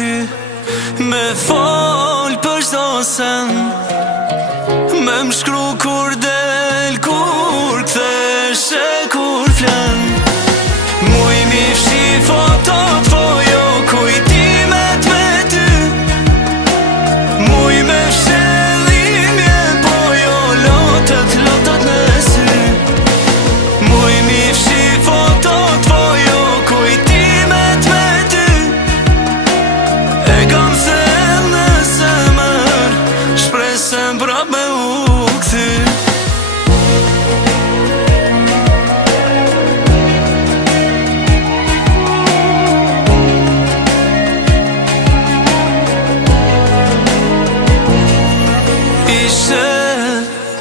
ty, me fol për çdo sen, me m'shkru kur del, kur kthesh e kur flen. Muj mi fshi fotot, fojo kujtimet me ty, muj me fshedhimje, po jo lotet në sy. Muj mi fshi fotot, fojo kujtimet me ty, e kam thënë në zemër, shpresën prap me u kthy.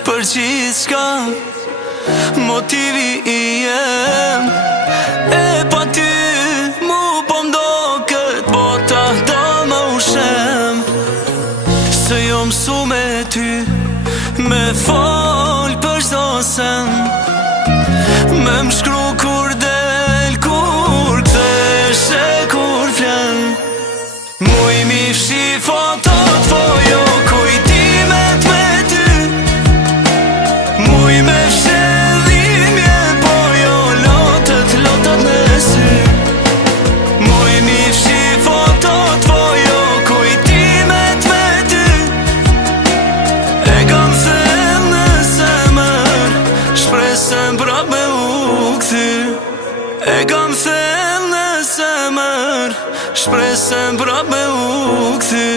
Për gjithçka motivi i jem, e pa ty mu po mdo kët bota do më ushem. Se jo msu me ty, me fol për çdo sen, me m'shkru kur del, kur kthesh e kur flen. Muj mi fshi fotot, fojo kujtimet me ty, muj me fshedhimje, po jo lotet në sy. Muj mi fshi fotot, fojo kujtimet me ty, e kam thënë në zemër, shpresën prap me u kthy. E kam thënë në zemër, shpresën prap me u kthy.